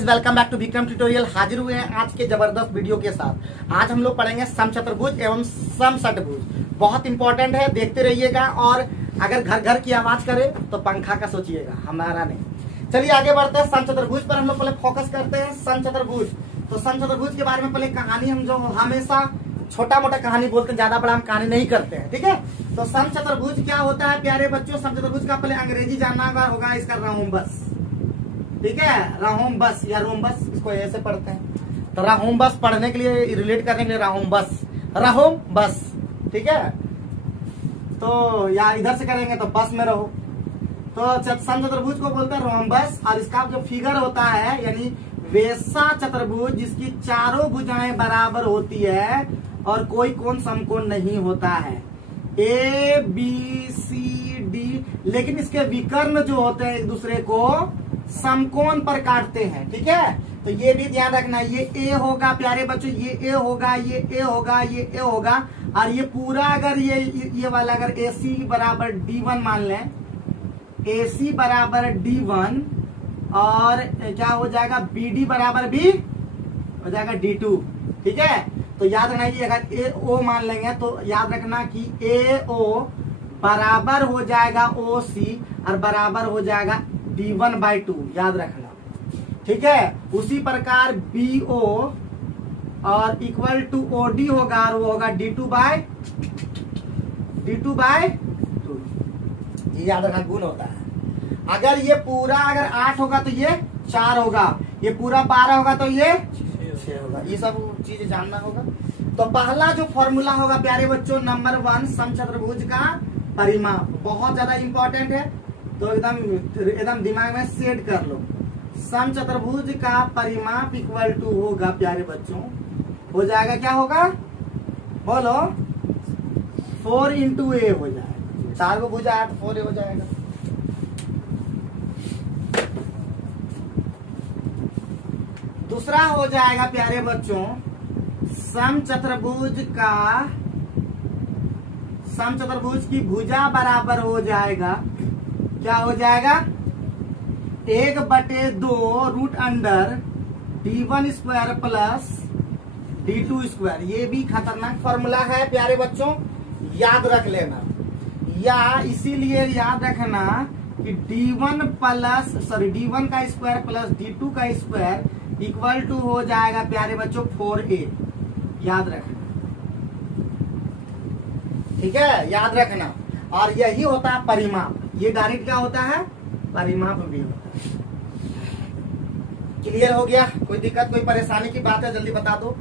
Guys, welcome back to Vikram tutorial. हाजिर हुए हैं आज के जबरदस्त वीडियो के साथ। आज हम लोग पढ़ेंगे समचतुर्भुज एवं समषटभुज। बहुत इंपॉर्टेंट है, देखते रहिएगा। और अगर घर घर की आवाज करे तो पंखा का सोचिएगा, हमारा नहीं। चलिए आगे बढ़ते हैं। समचतुर्भुज पर हम लोग पहले फोकस करते हैं। समचतुर्भुज, तो समचतुर्भुज के बारे में पहले कहानी, हम जो हमेशा छोटा मोटा कहानी बोलते हैं, ज्यादा बड़ा हम कहानी नहीं करते हैं, ठीक है। तो समचतुर्भुज क्या होता है प्यारे बच्चों? समचतुर्भुज का पहले अंग्रेजी जानना होगा, इसका रोम्बस, ठीक है। रोम्बस या रोम्बस, इसको ऐसे पढ़ते हैं। तो रोम्बस पढ़ने के लिए, रिलेट करने के लिए रोम्बस, ठीक है। तो या इधर से करेंगे तो बस में रहो। तो समचतुर्भुज को बोलते हैं रोम्बस। और इसका जो फिगर होता है, यानी वैसा चतुर्भुज जिसकी चारों भुजाएं बराबर होती है और कोई कोण समकोण नहीं होता है। ए बी सी डी, लेकिन इसके विकर्ण जो होते हैं एक दूसरे को समकोण पर काटते हैं, ठीक है। तो ये भी ध्यान रखना, ये ए होगा प्यारे बच्चों, ये ए होगा, ये ए होगा, ये ए होगा। और ये पूरा अगर ये वाला अगर ए सी बराबर D1 मान लें, ए सी बराबर D1, और क्या हो जाएगा, बी डी बराबर भी हो जाएगा D2, ठीक है। तो याद रखना, ये अगर ए ओ मान लेंगे तो याद रखना कि ए ओ बराबर हो जाएगा ओ सी और बराबर हो जाएगा D1/2, याद रखना, ठीक है। उसी प्रकार बी ओ और इक्वल टू ओ डी होगा, और वो होगा D2/2, ये याद रखना, गुण होता है। अगर ये पूरा अगर 8 होगा तो ये 4 होगा, ये पूरा 12 होगा तो ये 6 होगा। ये सब चीज जानना होगा। तो पहला जो फॉर्मूला होगा प्यारे बच्चों, नंबर 1, समचतुर्भुज का परिमाप, बहुत ज्यादा इंपॉर्टेंट है। तो एकदम दिमाग में सेट कर लो। समचतुर्भुज का परिमाप इक्वल टू होगा प्यारे बच्चों, हो जाएगा, क्या होगा बोलो, 4 × A हो जाएगा। 4 को भुजा है तो 4A हो जाएगा। दूसरा हो जाएगा प्यारे बच्चों, समचतुर्भुज की भुजा बराबर हो जाएगा, क्या हो जाएगा, 1/2 √D1² प्लस D2²। ये भी खतरनाक फॉर्मूला है प्यारे बच्चों, याद रख लेना। या इसीलिए याद रखना कि D1 का स्क्वायर प्लस D2 का स्क्वायर इक्वल टू हो जाएगा प्यारे बच्चों 4A, याद रखना, ठीक है, याद रखना। और यही होता है परिमाप। ये डायरेक्ट क्या होता है, परिमाप भी होता है। क्लियर हो गया? कोई दिक्कत, कोई परेशानी की बात है, जल्दी बता दो।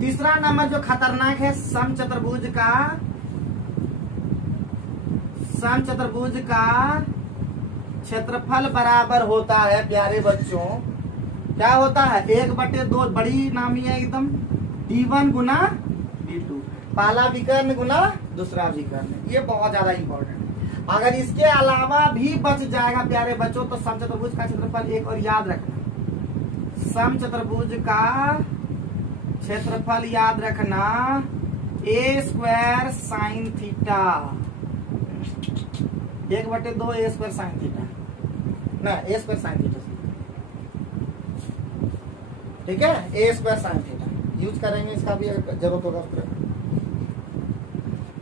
तीसरा नंबर जो खतरनाक है, समचतुर्भुज का क्षेत्रफल बराबर होता है प्यारे बच्चों, क्या होता है, 1/2, बड़ी नामी है एकदम, D1 गुना D2, पहला विकर्ण गुना दूसरा विकर्ण। ये बहुत ज्यादा इंपॉर्टेंट है। अगर इसके अलावा भी बच जाएगा प्यारे बच्चों तो समचतुर्भुज का क्षेत्रफल, एक और याद रखना, समचतुर्भुज का क्षेत्रफल याद रखना A² sin theta, 1/2 A² sin theta, ना A² sin थीटा, ठीक है, A² sin थीटा यूज करेंगे, इसका भी जरूरत होगा।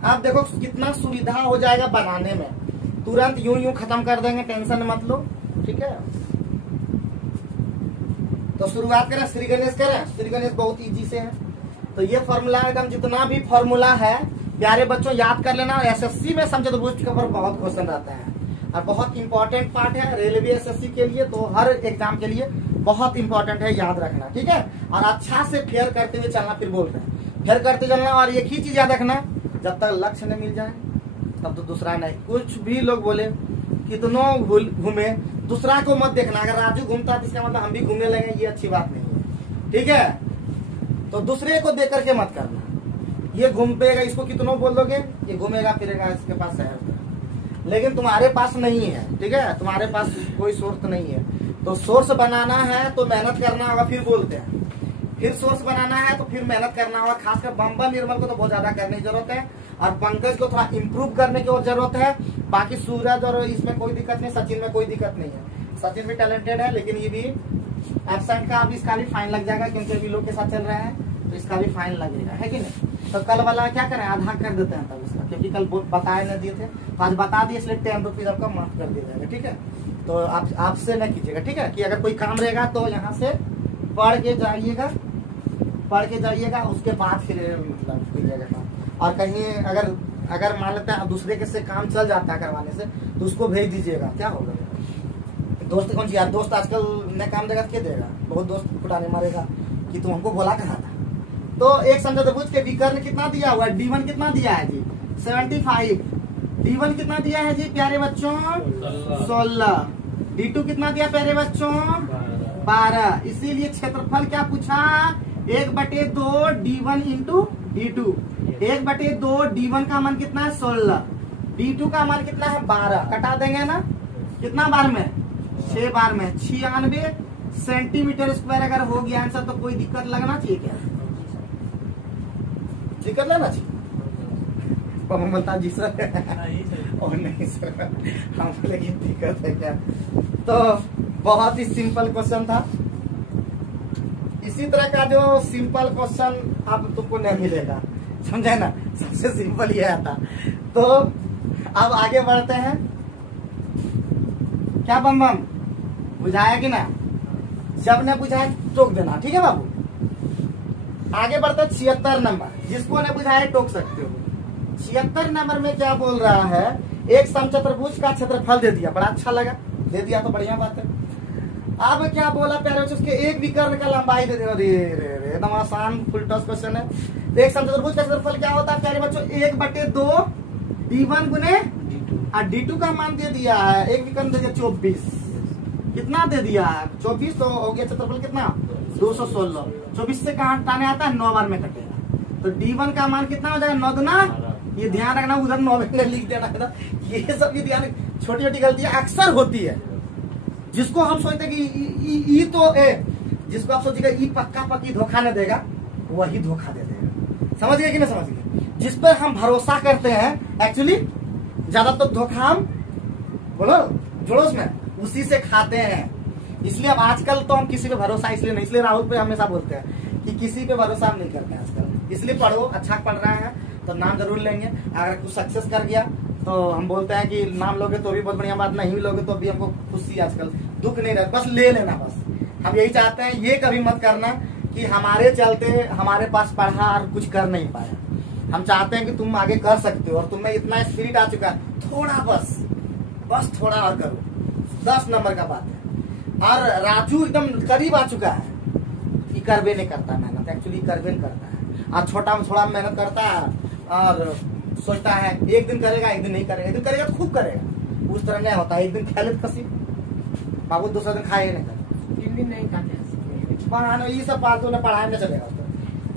आप देखो कितना सुविधा हो जाएगा बनाने में, तुरंत यूं खत्म कर देंगे, टेंशन मत लो, ठीक है। तो शुरुआत करें, श्री गणेश करें। श्री गणेश बहुत इजी से है। तो ये फॉर्मूला एकदम, जितना भी फॉर्मूला है प्यारे बच्चों याद कर लेना। एसएससी में समचतुर्भुज के ऊपर बहुत क्वेश्चन रहता है और बहुत इंपॉर्टेंट पार्ट है रेलवे एसएससी के लिए, तो हर एग्जाम के लिए बहुत इंपॉर्टेंट है, याद रखना, ठीक है। और अच्छा से फेयर करते हुए चलना, फिर बोल रहे हैं फेयर करते चलना। और एक ही चीज याद रखना, जब तक लक्ष्य न मिल जाए तब तो दूसरा नहीं। कुछ भी लोग बोले, कितनों घूमे, दूसरा को मत देखना। अगर राजू घूमता है तो इसका मतलब हम भी घूमने लगे, ये अच्छी बात नहीं है, ठीक है। तो दूसरे को देख करके मत करना। ये घूमेगा, इसको कितनों बोल दोगे, ये घूमेगा फिरेगा, इसके पास है, लेकिन तुम्हारे पास नहीं है, ठीक है। तुम्हारे पास कोई सोर्स नहीं है, तो सोर्स बनाना है तो मेहनत करना होगा। फिर बोलते हैं, फिर सोर्स बनाना है तो फिर मेहनत करना होगा। खासकर बम्बा निर्मल को तो बहुत ज्यादा करने की जरूरत है, और पंकज को थोड़ा इम्प्रूव करने की और जरूरत है। बाकी सूरज और इसमें कोई दिक्कत नहीं, सचिन में कोई दिक्कत नहीं है। सचिन भी टैलेंटेड है, लेकिन ये भी एब्सेंट का अब इसका भी फाइन लग जाएगा, क्योंकि अभी लोग के साथ चल रहे हैं तो इसका भी फाइन लगेगा, है कि नहीं। तो कल वाला क्या करें, आधा कर देते हैं तब इसका, क्योंकि कल बताए नहीं दिए थे, तो आज बता दिए, इसलिए 10 रुपीज आपका माफ कर दिया जाएगा, ठीक है। तो आप आपसे न कीजिएगा, ठीक है, कि अगर कोई काम रहेगा तो यहाँ से पढ़ के जाइएगा, उसके बाद फिर मतलब कीजिएगा काम। और कहीं अगर मान लेते हैं दूसरे के से काम चल जाता है करवाने से, तो उसको भेज दीजिएगा, क्या होगा। दोस्त कौन सी यार, दोस्त आजकल नया काम देगा क्या देगा, बहुत दोस्त फुटाने मारेगा कि तुम हमको बोला कहा था। तो एक समझौताबुझ के विकर्ण कितना दिया हुआ है, D1 कितना दिया है जी 75, D1 कितना दिया है जी प्यारे बच्चों 16, D2 कितना दिया प्यारे बच्चों 12। इसीलिए क्षेत्रफल क्या पूछा, 1/2 D1 इंटू D2, 1/2 D1 का मान कितना है 16, D2 का मान कितना है 12, कटा देंगे ना, कितना बार में 6 बार में 96 सेंटीमीटर स्क्वायर अगर हो गया आंसर, तो कोई दिक्कत लगना चाहिए क्या, दिक्कत लगना चाहिए। ममता जी सर और नहीं सर, हम लेकिन दिक्कत है क्या। तो बहुत ही सिंपल क्वेश्चन था, इसी तरह का जो सिंपल क्वेश्चन आप तुमको नहीं मिलेगा, समझे ना, सबसे सिंपल ये आता। तो अब आगे बढ़ते हैं, क्या बम बम बुझाया कि ना, जब ने बुझाया टोक देना, ठीक है बाबू। आगे बढ़ते 76 नंबर, जिसको ने बुझाया टोक सकते हो। 76 नंबर में क्या बोल रहा है, एक समचतुर्भुज का क्षेत्रफल दे दिया, बड़ा अच्छा लगा, दे दिया तो बढ़िया बात है। अब क्या बोला प्यारे बच्चों, उसके एक विकर्ण का लंबाई दे दिया, एकदम आसान फुल टॉस क्वेश्चन है। तो एक समचतुर्भुज का क्षेत्रफल क्या होता है प्यारे बच्चों, 1/2 D1 गुने और D2 का मान दे दिया है, एक विकर्ण दे दिया 24, कितना दे दिया है 24, तो हो गया क्षेत्रफल कितना 216, 24 से कहाँ हटाने आता है 9 बार में कटेगा, तो D1 का मान कितना हो जाएगा 9 गुना, ये ध्यान रखना, उधर 9 में लिख देना है ना, ये सब भी ध्यान, छोटी छोटी गलतियां अक्सर होती है, जिसको हम सोचते कि ई तो जिसको आप सोचिएगा ई पक्का पक्की धोखा न देगा, वही धोखा दे देगा, समझ गए कि नहीं समझ गए। जिस पर हम भरोसा करते हैं एक्चुअली ज्यादातर धोखा हम बोलो जोड़ों में उसी से खाते हैं। इसलिए अब आजकल तो हम किसी पे भरोसा इसलिए नहीं, इसलिए राहुल पे हमेशा बोलते हैं कि किसी पे भरोसा हम नहीं करते हैं आजकल। इसलिए पढ़ो, अच्छा पढ़ रहा है तो नाम जरूर लेंगे, अगर कुछ सक्सेस कर गया तो हम बोलते हैं कि नाम लोगे तो भी बहुत बढ़िया बात, नहीं लोगे तो भी हमको खुशी, आजकल दुख नहीं रहता, बस ले लेना, बस हम यही चाहते हैं। ये कभी मत करना कि हमारे चलते हमारे पास पढ़ा और कुछ कर नहीं पाया, हम चाहते हैं कि तुम आगे कर सकते हो और तुम्हें इतना स्पिरिट आ चुका है, थोड़ा बस थोड़ा और करो, 10 नंबर का बात है। और राजू एकदम करीब आ चुका है, ये करवे नहीं करता मेहनत, एक्चुअली करवे नहीं करता है, और छोटा थोड़ा मेहनत करता है और सोचता है एक दिन करेगा एक दिन नहीं करेगा, एक दिन करेगा तो खूब करेगा, उस तरह नहीं होता। एक दिन खेले कसी बाबू, दूसरा दिन खाए नहीं करे, 3 दिन नहीं खाते, ये सब फालतू ने पढ़ाई में चलेगा।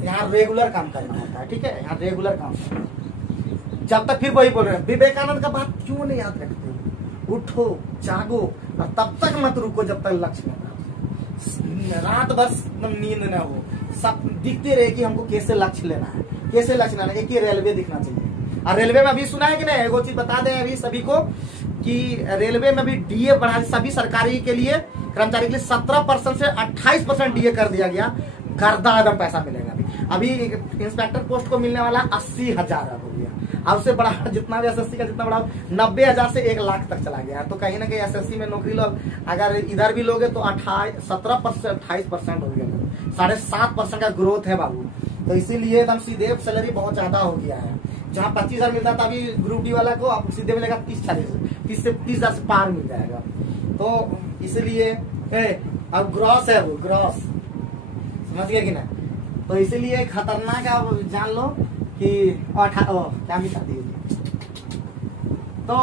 यहाँ रेगुलर काम करना होता है, ठीक है, यहाँ रेगुलर काम। जब तक फिर वही बोल रहे हैं, विवेकानंद का बात क्यों नहीं याद रखते, उठो जागो और तब तक मत रुको जब तक लक्ष्य न, रात भर नींद न हो, सब दिखते रहे कि हमको कैसे लक्ष्य लेना है, कैसे लक्ष्य लेना है। एक ही रेलवे दिखना चाहिए। और रेलवे में अभी सुना है कि नहीं, एक चीज बता दें अभी सभी को कि रेलवे में भी डीए बढ़ा, सभी सरकारी के लिए कर्मचारी के लिए 17% से 28% डीए कर दिया गया, गर्दा एकदम पैसा मिलेगा। अभी इंस्पेक्टर पोस्ट को मिलने वाला 80,000 हो गया, और उससे बड़ा जितना भी एसएससी का जितना बड़ा 90,000 से 1 लाख तक चला गया। तो कहीं ना कहीं एसएससी में नौकरी लोग अगर इधर भी लोगे तो 17% 28% हो गया, 7.5% का ग्रोथ है बाबू। तो इसीलिए एकदम सीधे सैलरी बहुत ज्यादा हो गया है, जहाँ 25,000 मिलता था अभी ग्रुप डी वाला को अब सीधे मिलेगा 30,000 से पार मिल जाएगा। तो इसलिए अब ग्रॉस है, वो ग्रॉस समझ गया कि ना। तो इसीलिए खतरनाक आप जान लो कि क्या मिटा दिए, तो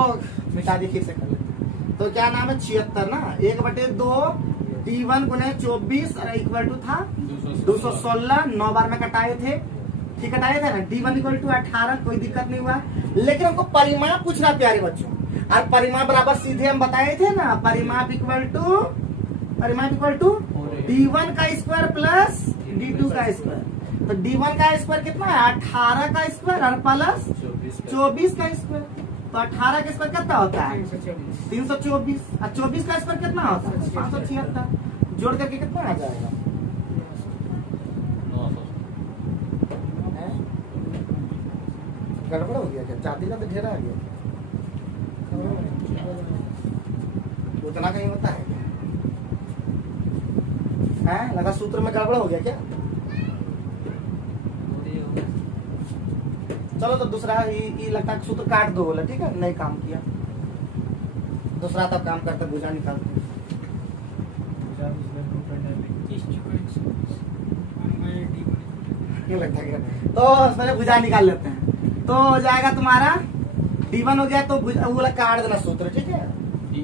मिटा दी, फिर से कर लेते। तो क्या नाम है 76 ना, 1/2 D1 गुने 24 इक्वल टू था 216, 9 बार में कटाए थे, ठीक कटाए थे ना। D1 इक्वल टू 18, कोई दिक्कत नहीं हुआ, लेकिन हमको परिमाप पूछना प्यारे बच्चों। और परिमाप बराबर सीधे हम बताए थे ना, परिमाप इक्वल टू D1 का स्क्वायर प्लस D2 का स्क्वायर। तो D1 का स्क्वायर कितना है 18 का स्क्वायर और प्लस 24 का स्क्वायर। तो 18 का स्क्वायर कितना होता है 324। 324 और 24 का स्क्वायर कितना होता है 576। जोड़ करके कितना आ जाएगा? गड़बड़ हो गया क्या? चांदी का तो ढेर आ गया, उतना कहीं होता है क्या? है लगा सूत्र में गड़बड़ हो गया क्या? चलो तो दूसरा ये लगता है सूत्र काट दो बोला, ठीक है नहीं काम किया। दूसरा तब काम करते भुजा निकालते। ये लगता है तो पहले भुजा निकाल लेते हैं। तो हो जाएगा तुम्हारा D1 हो गया, तो वो वाला काट देना सूत्र, ठीक है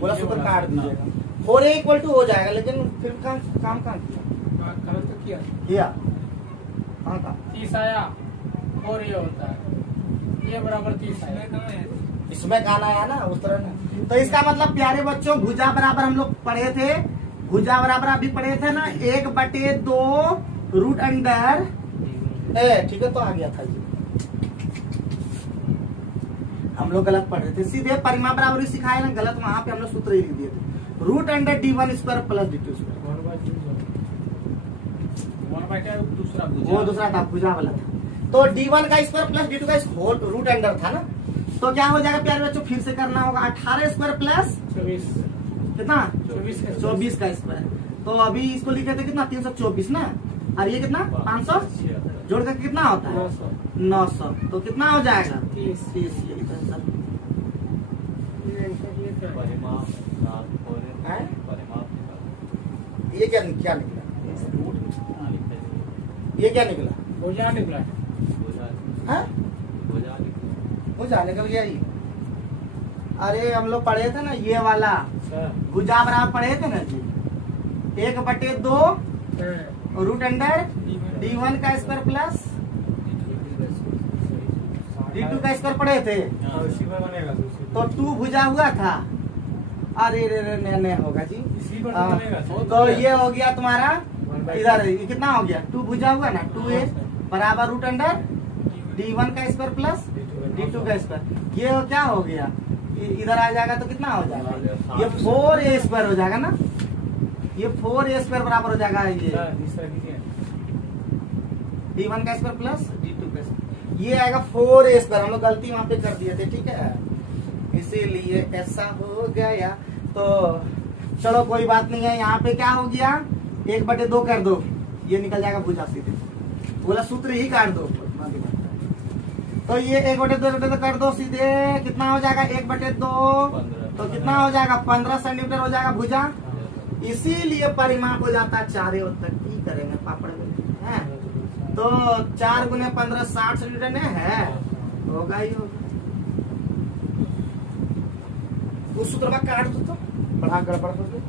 बोला सूत्र काट दीजिएगा। 4A इक्वल टू हो जाएगा, लेकिन फिर काम कहाँ किया कहाँ का 30 आया और ये होता है ये बराबर 30 आया। इसमें गाना आया ना उस तरह ना। तो इसका मतलब प्यारे बच्चों भुजा बराबर हम लोग पढ़े थे, भुजा बराबर अभी पढ़े थे ना 1/2 रूट अंडर ठीक है तो आ गया था जी, हम लोग गलत पढ़ रहे थे। सीधे परिमाप बराबर सिखाए ना, गलत वहां पे हम लोग सूत्र ही लिख दिए थे। Root under D1 square plus D2 square, वो दूसरा था भुजा वाला था। तो D1 का स्क्वायर प्लस D2 का होल रूट अंडर था ना, तो क्या हो जाएगा प्यारे बच्चों फिर से करना होगा 18 स्क्वायर प्लस 24 कितना 24 का स्क्वायर। तो अभी इसको लिखे थे कितना 324 ना, और ये कितना 500 जोड़ कर कितना होता है 900। तो कितना हो जाएगा 30। ये क्या निकला, ये क्या निकला भुजा निकला है भुजा निकल गया ये। अरे हम लोग पढ़े थे ना ये वाला भुजा बराबर पढ़े थे ना जी 1/2 रूट अंडर D1 का स्क्वायर प्लस D2 का स्क्वायर पढ़े थे, तो 2 भुजा हुआ था। अरे रे नहीं होगा जी। तो ये हो गया तुम्हारा इधर ये कितना हो गया 2 भुजा हुआ ना 2A बराबर रूट अंडर D1 का स्क्वायर प्लस D2 का स्क्वायर। ये क्या हो गया इधर आ जाएगा तो कितना हो जाएगा ये 4A स्क्वायर हो जाएगा ना, ये 4A स्क्वायर बराबर हो जाएगा ये D1 का स्क्वायर प्लस D2 का स्क्वायर। ये आएगा 4A स्क्वायर, हम लोग गलती वहां पे कर दिए थे, ठीक है इसीलिए ऐसा हो गया। तो चलो कोई बात नहीं है, यहाँ पे क्या हो गया 1/2 कर दो, ये निकल जाएगा भुजा सीधे, बोला सूत्र ही काट दो। तो ये 1/2 कर दो सीधे, कितना हो जाएगा 1/2 तो कितना हो जाएगा 15 सेंटीमीटर हो जाएगा भुजा। इसीलिए परिमाप हो जाता है 4 तक। की करेंगे पापड़ है तो 4 गुने 15 60 सेंटीमीटर है, होगा ही होगा। उस सूत्र का काट दो तो बड़ा गड़बड़ हो गया।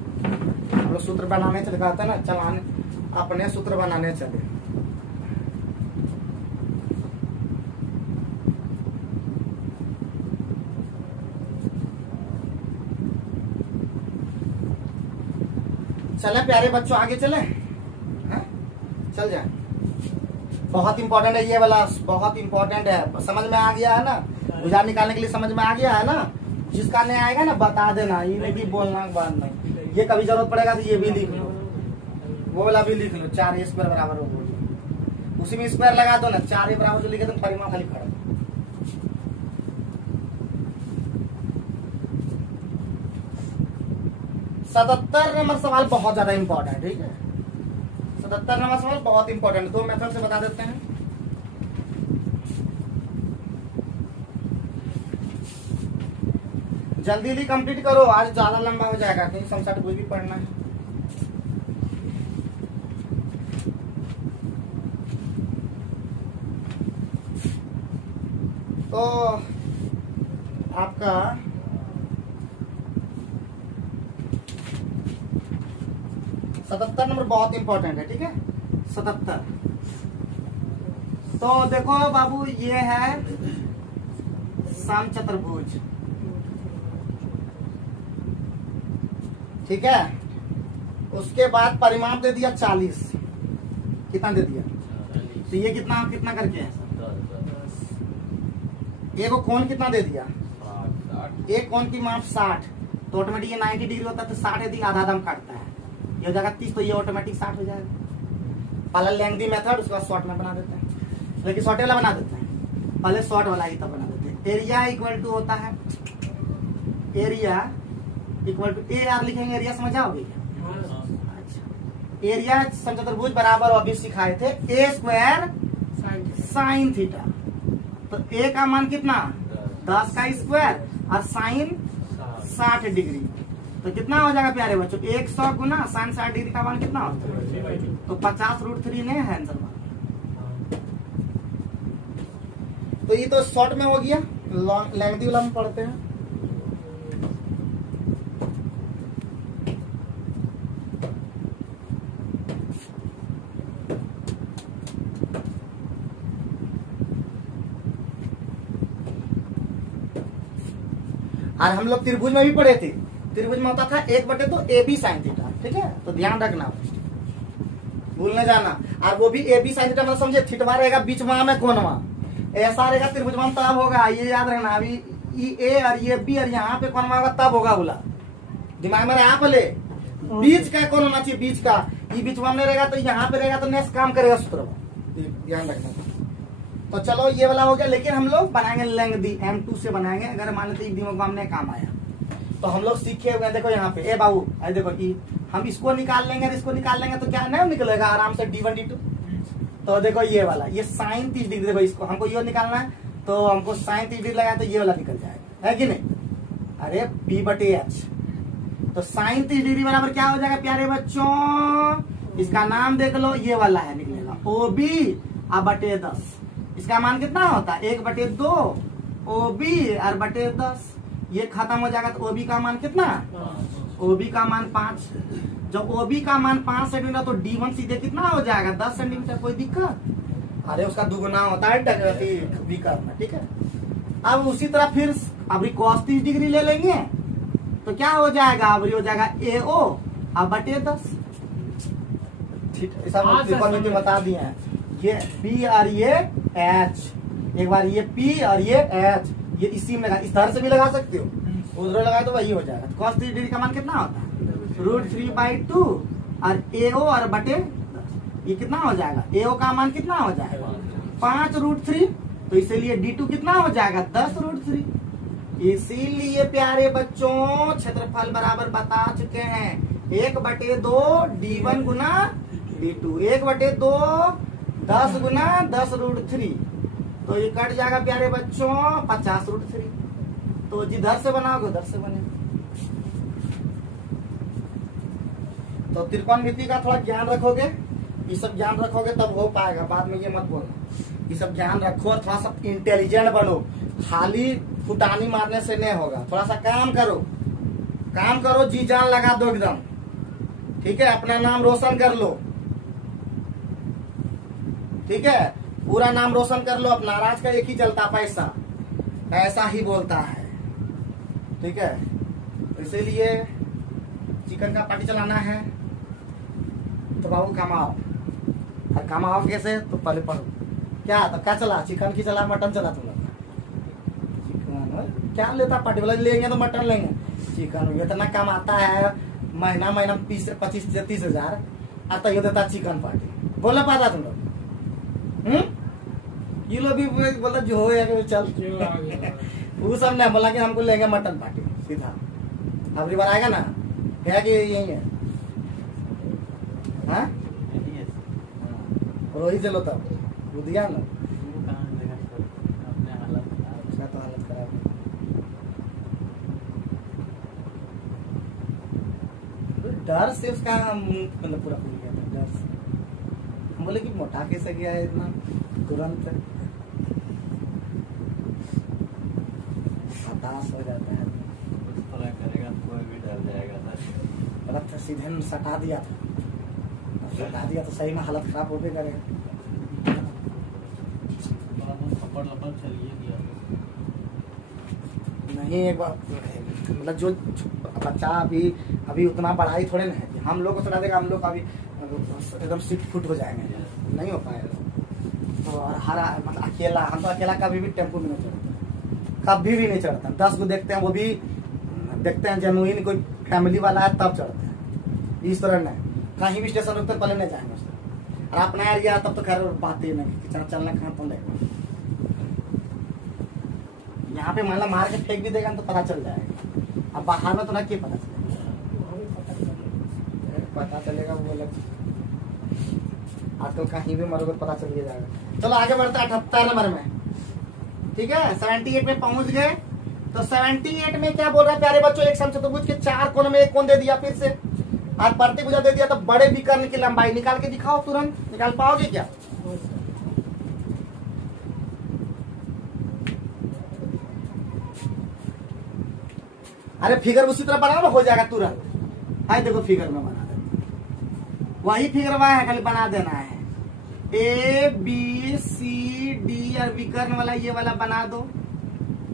हम लोग सूत्र बनाने चले जाते ना, चलाने अपने सूत्र बनाने चले। चले प्यारे बच्चों आगे चले हैं? चल जाए। बहुत इंपॉर्टेंट है ये वाला, बहुत इंपॉर्टेंट है। समझ में आ गया है ना, भुजा निकालने के लिए समझ में आ गया है ना। जिसका नहीं आएगा ना बता देना, ये नहीं कि बोलना के बाद नहीं। ये कभी जरूरत पड़ेगा तो ये भी लिख लो, वो वाला भी लिख लो 4A स्क्वायर बराबर हो, उसी में स्क्वायर लगा दो ना 4A बराबर जो लिखे तो परिमाप खाली खड़ा। 77 नंबर सवाल बहुत ज्यादा इंपॉर्टेंट है, ठीक है 77 नंबर सवाल बहुत इंपॉर्टेंट है। 2 मेथड से बता देते हैं। जल्दी जल्दी कंप्लीट करो, आज ज्यादा लंबा हो जाएगा, कहीं समझा कुछ भी पढ़ना है। तो आपका सतहत्तर नंबर बहुत इंपॉर्टेंट है, ठीक है 77। तो देखो बाबू ये है समचतुर्भुज, ठीक है। उसके बाद परिमाप दे दिया 40, कितना दे दिया तो ये कितना करके है, ये को कोण कितना दे दिया एक कोण की माप 60, तो ऑटोमेटिक ये 90 डिग्री होता है, तो 60 यदि आधा दम काटता है, ये हो जाएगा 30, तो ये ऑटोमेटिक 60 हो जाएगा। पहले लेंथी मेथड, उसके बाद शॉर्ट में बना देते हैं, लेकिन शॉर्ट वाला बना देते हैं, पहले शॉर्ट वाला ही तब बना देते हैं। एरिया इक्वल टू होता है, area equal to A R लिखेंगे, एरिया समझ आओगे क्या? अच्छा, एरिया समचतुर्भुज बराबर अभी सिखाए थे ए स्क्वायर साइन थीटा, तो ए का मान कितना 10 का स्क्वायर और साइन 60 डिग्री, तो कितना हो जाएगा प्यारे बच्चों 100 गुना साइन 60 डिग्री का मान कितना होता है, तो 50√3 नहीं है आंसर। तो ये तो शॉर्ट में हो गया, लेंथी वाला में पढ़ते हैं। और हम लोग त्रिभुज में भी पढ़े थे, त्रिभुज में होता था 1/2 AB sin थीटा, ठीक है, तो ध्यान रखना, भूलने जाना। और वो भी AB sin थीटा मतलब समझे, थीटा रहेगा बीच में कोनवा, ऐसा रहेगा त्रिभुज में तब होगा, ये याद रखना। अभी ये A और ये B और यहाँ पे कोनवा होगा तब होगा, बोला दिमाग में रहा पहले, बीच का कौन होना चाहिए, बीच का, ये बीच में नहीं रहेगा तो यहाँ पे रहेगा तो नेक्स्ट काम करेगा सूत्र, ध्यान रखना। तो चलो ये वाला हो गया, लेकिन हम लोग बनाएंगे लेंथी M2 से बनाएंगे, अगर मान लेते एक दिमाग में काम आया तो हम लोग सीखे हुए हैं। देखो यहाँ पे ए बाबू, अरे देखो कि हम इसको निकाल लेंगे और इसको निकाल लेंगे तो क्या नहीं निकलेगा आराम से D1 D2। तो देखो ये वाला, ये साइन 30 डिग्री, देखो इसको हमको ये निकालना है तो हमको साइन 30 डिग्री लगाया तो ये वाला निकल जाएगा, है कि नहीं? अरे B/H, तो साइन 30 डिग्री बराबर क्या हो जाएगा प्यारे बच्चों, इसका नाम देख लो, ये वाला है निकलेगा OB/10। इसका मान कितना होता है 1/2 OB और बटे 10, ये खत्म हो जाएगा तो OB का मान कितना, OB का मान 5। जब OB का मान 5 सेंटीमीटर तो D1 सीधे कितना हो जाएगा 10 सेंटीमीटर, कोई दिक्कत? अरे उसका दुगुना होता है विकर्ण में, ठीक है। अब उसी तरह फिर अभी cos 30 डिग्री ले लेंगे तो क्या हो जाएगा, अभी हो जाएगा AO अब बटे 10, ठीक है, बता दिए हैं। ये P और ये H, एक बार ये P और ये H, ये इसी में लगा, इस तरह से भी लगा सकते हो, उधर लगाए तो वही हो जाएगा। तो cos 30 डिग्री का मान कितना होता है √3/2 और AO और बटे 10, ये कितना हो जाएगा, AO का मान कितना हो जाएगा 5√3, तो इसीलिए D2 कितना हो जाएगा 10√3। इसीलिए प्यारे बच्चों क्षेत्रफल बराबर बता चुके हैं 1/2 D1 गुना D2, 1/2 10 गुना 10√3, तो ये कट जाएगा प्यारे बच्चों 50√3। तो जिधर से बनाओगे उधर से बनेगा। तो त्रिकोणमिति का थोड़ा ज्ञान रखोगे, ये सब ज्ञान रखोगे तब हो पाएगा, बाद में ये मत बोलना। ये सब ज्ञान रखो और थोड़ा सा इंटेलिजेंट बनो, खाली फुटानी मारने से नहीं होगा। थोड़ा सा काम करो, जी जान लगा दो एकदम, ठीक है, अपना नाम रोशन कर लो, ठीक है, पूरा नाम रोशन कर लो अपना। आज का एक ही चलता पैसा, ऐसा ही बोलता है, ठीक है। इसीलिए चिकन का पार्टी चलाना है तो बाबू कमाओ, और कमाओ कैसे, तो पहले पढ़ो। क्या तो क्या चला, चिकन की चला, मटन चला, तुम लोग चिकन क्या लेता, पार्टी वाला लेंगे तो मटन लेंगे, चिकन इतना कमाता है, महीना 25 से 30 हजार आता ये देता चिकन पार्टी, बोला पाता तुम लोग। ये लोग भी बोला जो हो या चल वो सब नहीं बोला कि हमको लेंगे मटन पार्टी सीधा, अगली बार आएगा ना, है कि यही है, हाँ रोही चलो तब बुधिया ना, तो हालत खराब। डर से उसका मतलब पूरा खुल गया था, डर से। हम बोले कि मोटा कैसे गया है इतना तुरंत, हताश हो जाता है, करेगा कोई भी डर जाएगा। गलत था, सीधे सटा दिया तो सही में हालत खराब हो गई करेगा। नहीं एक बार मतलब जो बच्चा अभी उतना पढ़ाई थोड़े ना है, हम लोग को सटा देगा, हम लोग अभी एकदम सिट फुट हो जाएंगे, नहीं हो पाएगा। तो हर मतलब अकेला, हम तो अकेला कभी भी टेम्पो में नहीं चढ़ते, कभी भी नहीं चढ़ते हैं। 10 को देखते हैं, वो भी देखते हैं जेनुइन कोई फैमिली वाला है तब चढ़ते हैं। इस तरह नहीं, कहीं भी स्टेशन रुकते पहले नहीं जाएंगे उसको। और अपना एरिया तब तो खैर बात ही नहीं कि चलना कहाँ तो लेगा। यहाँ पे मान लो मार के फेंक भी देगा तो पता चल जाएगा। अब बाहर में तो ना क्या पता चलेगा, पता चलेगा वो अलग। आजकल कहीं भी मरोगे पता चल जाएगा। चलो आगे बढ़ते हैं 78 नंबर में। ठीक है, 78 में पहुंच गए। तो 78 में क्या बोल रहा है प्यारे बच्चों, एक समचतुर्भुज के 4 कोण में एक कोण दे दिया, फिर से और प्रतिभुजा दे दिया। तो बड़े विकर्ण की लंबाई निकाल के दिखाओ, तुरंत निकाल पाओगे क्या? अरे फिगर उसी तरह बनाओ ना, हो जाएगा तुरंत। हाय देखो फिगर में बना दे, वही फिगर वह है, खाली बना देना है। ए बी सी डी और विकर्ण वाला ये वाला बना दो।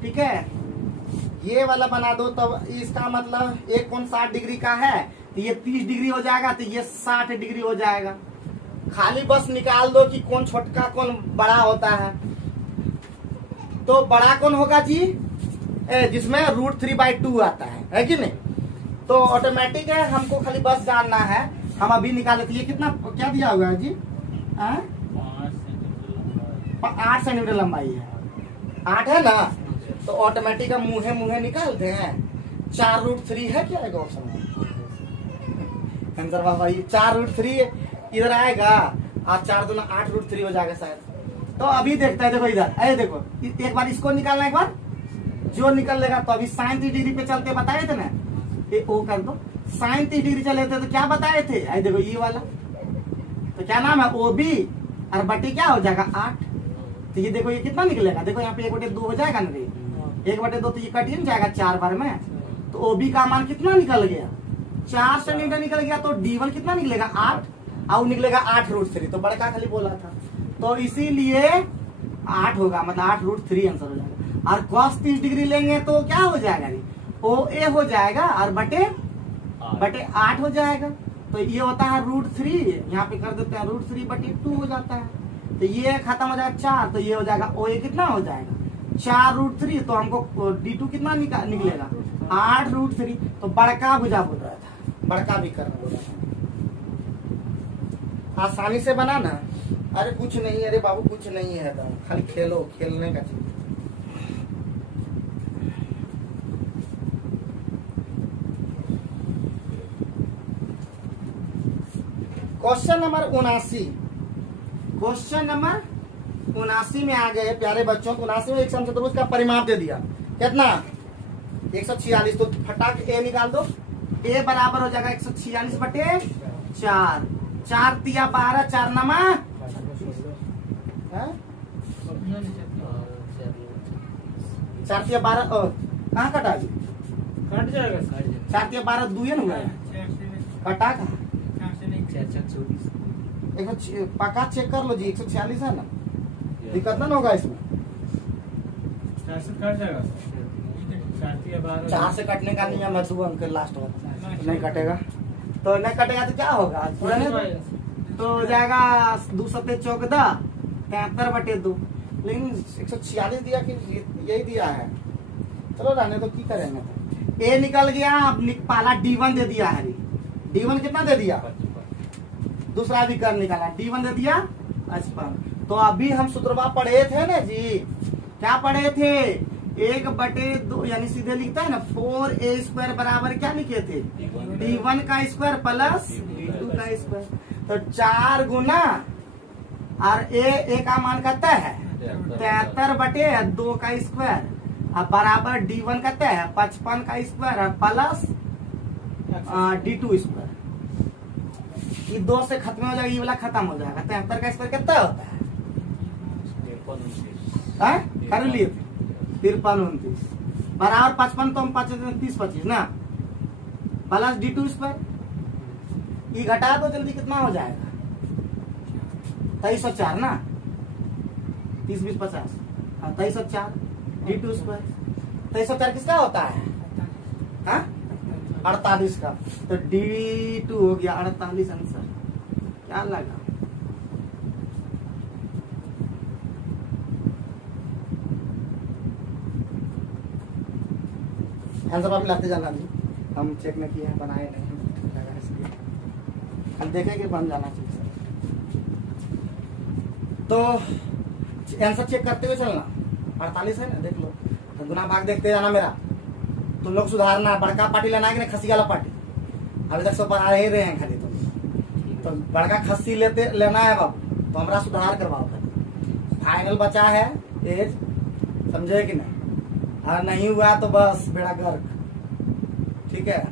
ठीक है, ये वाला बना दो। तब इसका मतलब एक कोण 60 डिग्री का है तो ये 30 डिग्री हो जाएगा, तो ये 60 डिग्री हो जाएगा। खाली बस निकाल दो कि कौन छोटका कौन बड़ा होता है। तो बड़ा कौन होगा जी, जिसमें √3/2 आता है कि नहीं? तो ऑटोमेटिक है, हमको खाली बस जानना है। हम अभी निकाले थे। ये कितना क्या दिया हुआ है जी? 8 सेंटीमीटर लंबाई है। 8 है ना, तो ऑटोमेटिक हम मुहे मुहे निकालते हैं। 4√3 है क्या आएगा ऑप्शन में? आंसर बाबा ये 4√3 इधर आएगा और 4 दूना 8√3 हो जाएगा शायद। तो अभी देखते हैं, देखो इधर, अरे देखो एक बार इसको निकालना, एक बार जो निकल लेगा। तो अभी sin 30 डिग्री पे चलते बताए थे ना, ये ओ कर दो। sin 30 डिग्री चले थे तो क्या बताए थे? अरे देखो ये वाला, तो क्या नाम है? OB और बटे क्या हो जाएगा 8। तो ये देखो ये कितना निकलेगा, देखो यहाँ पे 1/2 हो जाएगा ना, 1/2 तो ये कट ही नहीं जाएगा 4 बार में। तो OB का मान कितना निकल गया? 4 सेंटीमीटर निकल गया। तो D1 कितना निकलेगा? 8 और निकलेगा 8√3। तो बड़का खाली बोला था, तो इसीलिए 8 होगा, मतलब 8√3 आंसर हो जाएगा। और cos 30 डिग्री लेंगे तो क्या हो जाएगा? OA हो जाएगा और बटे 8 हो जाएगा। तो ये होता है √3, यहाँ पे कर देते हैं √3/2 हो जाता है। तो ये खत्म हो जाएगा 4, तो ये हो जाएगा OA कितना हो जाएगा? 4√3। तो हमको D2 कितना निकलेगा? 8√3। तो बड़का भुजा बोल रहा था, बड़का भी करना बोल रहा था। आसानी से बना ना। अरे कुछ नहीं, अरे बाबू कुछ नहीं है, तो खाली खेलो, खेलने का चीज। क्वेश्चन नंबर 79, क्वेश्चन नंबर 79 में आ गए प्यारे बच्चों। 79 में एक समचतुर्भुज का परिमाप दे दिया, कितना? 146। तो फटाक ए निकाल दो। ए बराबर हो जाएगा 146/4। 4 तिया 12, 4 नमा 4 तिया 12। कहाँ कटा जी? कट जाएगा सर। 4 तिया 12 दुए न हुआ है, कटा कहाँ? पक्का चेक कर लो जी, 146 है ना, दिक्कत ना होगा इसमें। 4 से कट जाएगा। 4 से कटने का नियम है, सुबह अंक लास्ट होगा, नहीं कटेगा। तो नहीं कटेगा तो क्या होगा? तो हो जाएगा 2 सत्ते 14, 73/2। लेकिन 146 दिया कि यही दिया है। चलो रहने तो की करेंगे। तो ए निकल गया। अब पाला D1 दे दिया है। D1 कितना दे दिया? दूसरा विकर्ण निकाला, D1 दे दिया 55। तो अभी हम सूत्रवा पढ़े थे ना जी, क्या पढ़े थे? 1/2, यानी सीधे लिखता है ना 4a² बराबर क्या लिखे थे? D1 का स्क्वायर प्लस D2 का स्क्वायर। तो 4 गुना और ए का मान कहता है 73/2 का स्क्वायर, अब बराबर D1 कहता है 55 का स्क्वायर प्लस D2 स्क्वायर। ये 2 से खत्म हो जाएगा, ये वाला खत्म हो जाएगा। 73 का स्क्वायर कितना होता है? कर लिए थे 53 29 बराबर 55। तो हम 30 25 ना, प्लस D2 स्क्वायर। ये घटा दो जल्दी, कितना हो जाएगा? 2304 ना, 30 20 50, 2304 D2 स्क्वायर। 2304 किसका होता है? 48 का। तो D2 हो गया 48 आंसर। क्या लगा? आंसर आप मिलाते जाना जी, हम चेक नहीं किए हैं, बनाए नहीं लगा इसलिए हम देखें कि बन जाना चाहिए सर। तो आंसर चेक करते हुए चलना, 48 है ना, देख लो। तो गुना भाग देखते जाना मेरा, तुम लोग सुधारना। बड़का पार्टी लेना है कि नहीं, खस्सी वाला पार्टी? अभी तक सब बना ही रहे हैं खाली तुम। तो बड़का खस्सी लेना है बाबू, तो हमारा सुधार करवाओ खाली। फाइनल बचा है एज, समझे कि नहीं? और नहीं हुआ तो बस बेड़ा गर्क, ठीक है।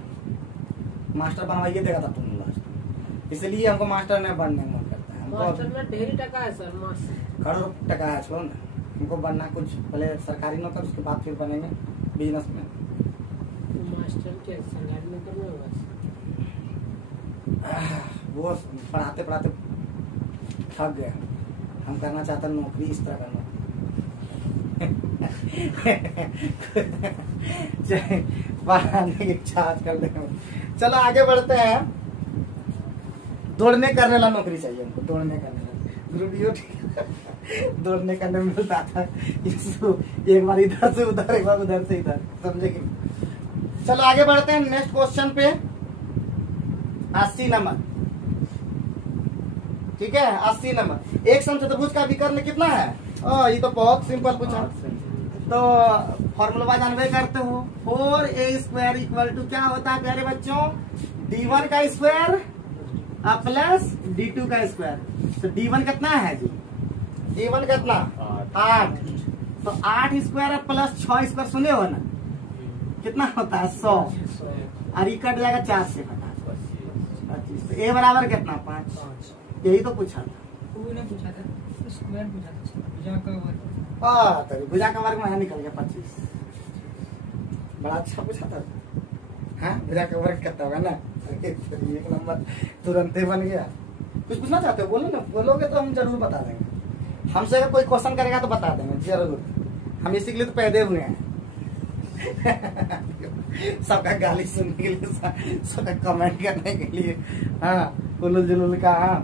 मास्टर बनवाइए देगा था तुम लास्ट, इसलिए हमको मास्टर नहीं बनने मन करता है। मास्टर में ढेरी टका है सर, करोड़ टका है, छोड़ो ना। हमको बनना कुछ पहले सरकारी नौकर, उसके बाद फिर बनेंगे बिजनेस में। मास्टर के सरकारी नौकर में बस वो पढ़ाते पढ़ाते थक गए। हम करना चाहते हैं नौकरी इस तरह का पढ़ाने की इच्छा आजकल देखो। चलो आगे बढ़ते हैं। दौड़ने करने वाला नौकरी चाहिए हमको, दौड़ने करने वाला। ग्रुप दौड़ने करने में मिलता था, एक बार इधर से उधर, एक बार उधर से इधर, समझे कि? चलो आगे बढ़ते हैं नेक्स्ट क्वेश्चन पे। 80 नंबर, ठीक है। 80 नंबर, एक समचतुर्भुज का विकर्ण कितना है? ये तो बहुत सिंपल पूछा। तो फॉर्मूला जानवे करते हो, 4a² इक्वल टू क्या होता है प्यारे बच्चों? d1 का स्क्वायर प्लस d2 का स्क्वायर। तो d1 कितना है जी? d1 कितना? 8। तो 8 स्क्वायर प्लस 6 स्क्वायर, सुने हो ना, कितना होता है? 100। और ये कट जाएगा 4 से, 25। तो a बराबर कितना? 5। यही तो पूछा था। पूछा था स्क्वायर, पूछा था भुजा का वर्ग। तो भुजा का वर्ग में निकल गया 25। बड़ा अच्छा पूछा था। हाँ, भुजा का वर्ग कितना होगा ना? एक नंबर तुरंत ही बन गया। कुछ पूछना चाहते हो? बोलो ना, बोलोगे तो हम जरूर बता देंगे। हमसे अगर कोई क्वेश्चन करेगा तो बता देंगे जरूर। हम इसी के लिए तो पैदे हुए हैं। सबका गाली सुनने के लिए, सबका कमेंट करने के लिए। हाँ, कुलुल जुलुल का, हाँ,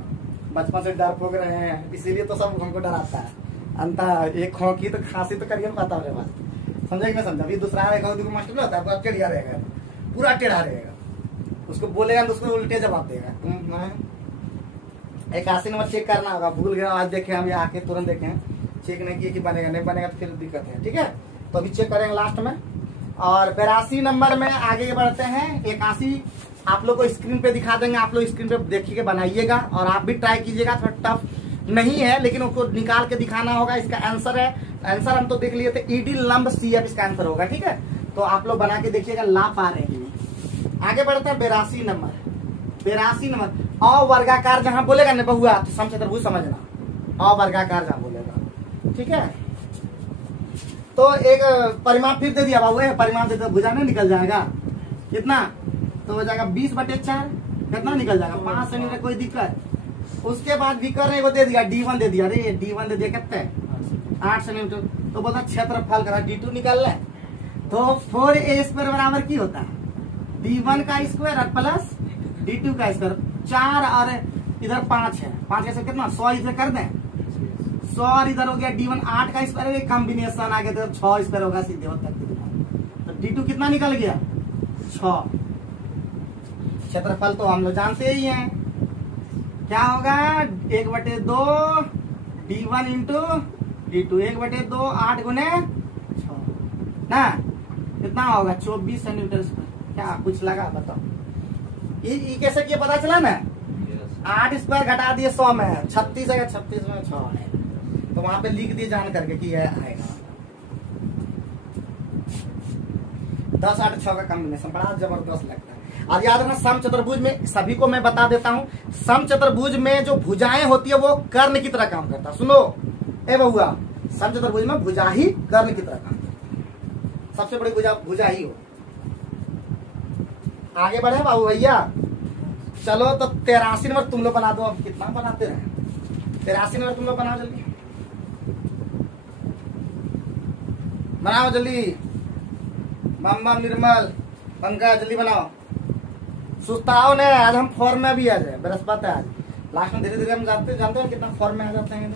बचपन से डर पोग रहे हैं, इसीलिए तो सब हमको डराता है। अंता एक खोखी तो खांसी तो करिए ना, पता मेरे बात, समझे कि नहीं समझा? अभी दूसरा रहेगा, मास्टर नहीं होता है, टेढ़िया रहेगा, पूरा टेढ़ा रहेगा। उसको बोलेगा तो उसको उल्टे जवाब देगा। 81 नंबर चेक करना होगा, भूल गया आज देखे हम, आके तुरंत देखे, चेक नहीं किए कि बनेगा, नहीं बनेगा तो फिर दिक्कत है, ठीक है। तो अभी चेक करेंगे लास्ट में। और 82 नंबर में आगे बढ़ते हैं। 81 आप लोग को स्क्रीन पे दिखा देंगे, आप लोग स्क्रीन पे देखिए बनाइएगा और आप भी ट्राई कीजिएगा। थोड़ा टफ नहीं है लेकिन उसको निकाल के दिखाना होगा। इसका आंसर है, आंसर हम तो देख लिए थे, ईडी लंब CF इसका आंसर होगा, ठीक है। तो आप लोग बना के देखिएगा, ला पा रहे हैं। आगे बढ़ते हैं 82 नंबर। 82 नंबर, अवर्गाकार जहां बोलेगा ना बहुआ तो समचतुर्भुज समझना, अवर्गाकार जहां बोलेगा, ठीक है। तो एक परिमाण फिर दे दिया बाबू, परिमाण से भुजा नहीं निकल जाएगा कितना? तो हो जाएगा 20/4, कितना निकल जाएगा? 5 सेंटीमीटर, कोई दिक्कत? उसके बाद विकर्ण एगो दे दिया, d1 दे दिया, अरे d1 दे दिया कितने? 8 सेंटीमीटर। तो बोलता क्षेत्रफल करा, d2 निकाल ले। तो 4a² बराबर की होता है? d1 का स्क्वायर और प्लस d2 का स्क्वायर। 4 और इधर 5 है, 5 कैसे कितना? 100 इधर कर दें, 100 और इधर हो गया d1, 8 का स्क्वायर, कॉम्बिनेशन आ गया तो 6 स्क्वायर होगा सीधे होता है। तो d2 कितना निकल गया? 6। क्षेत्रफल तो हम लोग जानते ही हैं, क्या होगा? 1/2 d1 इंटू d2, 1/2 8 गुने 6 ना, कितना होगा? 24 सेंटीमीटर स्क्वायर। क्या कुछ लगा बताओ? ये कैसे किया पता चला ना? 8 स्क्वायर घटा दिए 100 में, 36 है, 36 में 6 है, तो वहां पे लिख दिए जान करके कि यह आएगा। 10 8 6 का कॉम्बिनेशन बड़ा जबरदस्त लगता है। और याद रखना, समचतुर्भुज में सभी को मैं बता देता हूँ, समचतुर्भुज में जो भुजाएं होती है वो कर्ण की तरह काम करता है। सुनो ए बहुआ, समचतुर्भुज में भुजा ही कर्ण की तरह काम करता है, सबसे बड़ी भुजा ही हो। आगे बढ़े बाबू भैया, चलो। तो 83 नंबर तुम लोग बना दो, अब कितना बनाते रहे। 83 नंबर तुम लोग बनाओ जल्दी, बनाओ जल्दी। बम निर्मल पंकज जल्दी बनाओ, सुस्ताओ ने, आज हम फॉर्म में भी आ जाए, बृहस्पति है आज। लास्ट में धीरे धीरे हम जानते हैं कितना फॉर्म में आ जाते हैं।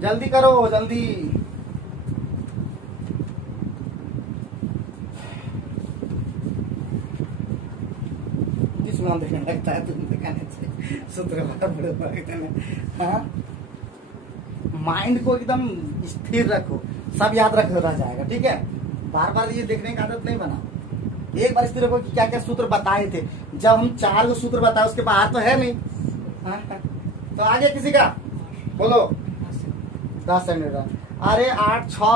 जल्दी करो जल्दी, चुनाव देखने लगता है तुम दिखाने से सूत्र बड़े। हाँ, माइंड को एकदम स्थिर रखो, सब याद रख रह जाएगा। ठीक है, बार बार ये देखने की आदत नहीं बनाओ। एक बार स्थिर रखो कि क्या क्या सूत्र बताए थे। जब हम 4 को सूत्र बताए उसके बाहर तो है नहीं। हाँ, तो आगे किसी का बोलो 10 सेंटीमीटर। अरे 8 6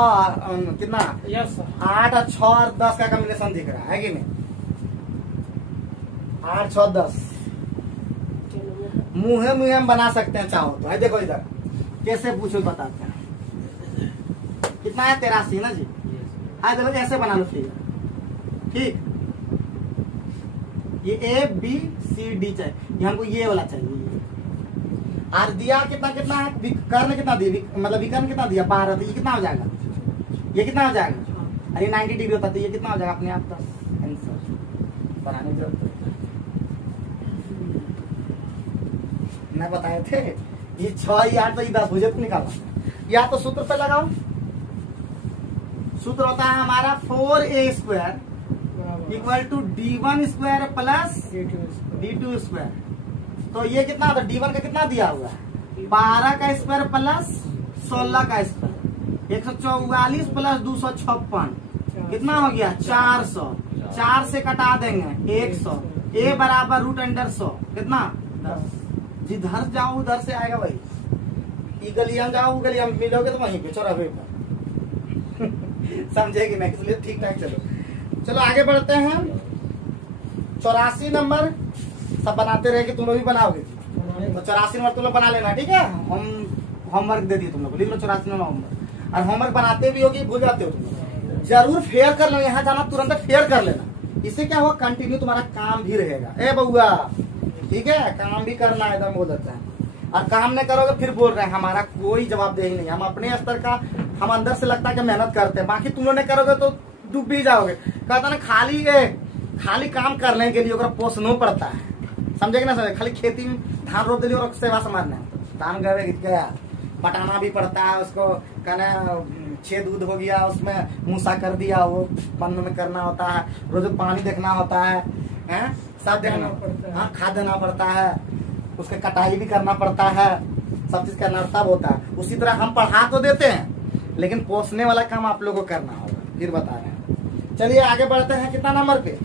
कितना, यस 8 और 6 और 10 का कॉम्बिनेशन दिख रहा है कि नहीं? 8 6 10 मुँहे मुँहे हम बना सकते हैं चाहो तो। है देखो इधर कैसे पूछो बताते हैं। कितना है 83 ना जी। हाँ देखो ऐसे बना लो फिगर। ठीक, ये A B C D चाहिए, ये हमको ये वाला चाहिए। और दिया कितना कितना है, विकर्ण कितना दिया, मतलब विकर्ण कितना दिया 12, तो ये कितना हो जाएगा, ये कितना हो जाएगा। अरे 90 डिग्री होता तो ये कितना हो जाएगा अपने आप। 10 आंसर बनाने की जरूरत नहीं बताए थे। ये 6 ये 8 तो ये 10 मुझे तो निकालना। या तो सूत्र पे लगाओ। सूत्र होता है हमारा 4a² equal to d1² plus d2²। तो ये कितना होता है, d1 का कितना दिया हुआ है 12 का स्क्वायर प्लस 16 का स्क्वायर, 144 प्लस 256 कितना हो गया 400। 4 से कटा देंगे 100। a बराबर √100 कितना 10। जिधर जाओ उधर से आएगा भाई। ई गलियां जाओ गलियां मिलोगे तो वहीं पे चौराहे पर। समझेगी ना, इसलिए ठीक ठाक चलो। चलो आगे बढ़ते हैं। 84 नंबर सब बनाते रहे कि तुम लोग भी बनाओगे। तो 84 नंबर तुम लोग बना लेना। ठीक है, हम होमवर्क दे दिए तुम लोग, लिख लो 84 नंबर होमवर्क। और होमवर्क बनाते भी होगी, भूल जाते हो तुम, जरूर फेयर कर लो। यहाँ जाना तुरंत फेयर कर लेना। इससे क्या होगा, कंटिन्यू तुम्हारा काम भी रहेगा। ए बउआ ठीक है, काम भी करना एकदम बोल देता है। और काम नहीं करोगे फिर बोल रहे हैं हमारा कोई जवाबदेही नहीं। हम अपने स्तर का, हम अंदर से लगता है कि मेहनत करते हैं, बाकी तुम लोग नहीं करोगे तो डूब भी जाओगे। कहता ना खाली काम करने के लिए ओकरा पोसनो पड़ता है। समझेगे ना, समझे। खाली खेती में धान रोप दिली और सेवा संभालना है, धान गया पटाना भी पड़ता है उसको। कहना छेद दूध हो गया उसमें मूसा कर दिया, वो पन्न में करना होता है। रोज पानी देखना होता है, सब देखना पड़ता है। हाँ, खाद देना पड़ता है, उसके कटाई भी करना पड़ता है, सब चीज करना तब होता है। उसी तरह हम पढ़ा तो देते हैं लेकिन पोसने वाला काम आप लोगों को करना होगा। फिर बता रहे हैं। चलिए आगे बढ़ते हैं। कितना नंबर पे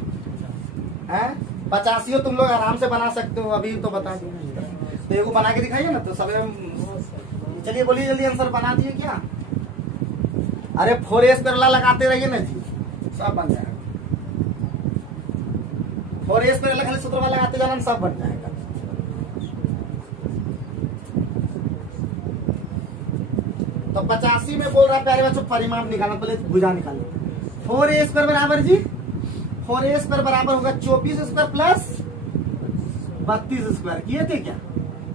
है 85 तुम लोग आराम से बना सकते हो। अभी तो बता दिया, तो एगो बना के दिखाइए ना तो सब। चलिए बोलिए जल्दी, आंसर बना दिए क्या? अरे 4a² लगाते रहिए ना जी, सब बन जाएगा। 4a² खाली सूत्र वाला लगाते जाना, सब बन जाएगा। तो 85 में बोल रहा है प्यारे बच्चों परिमाप निकालना, पहले भुजा निकालो। 4a² बराबर जी, 4a² बराबर होगा 24² प्लस 32²। किए थे क्या?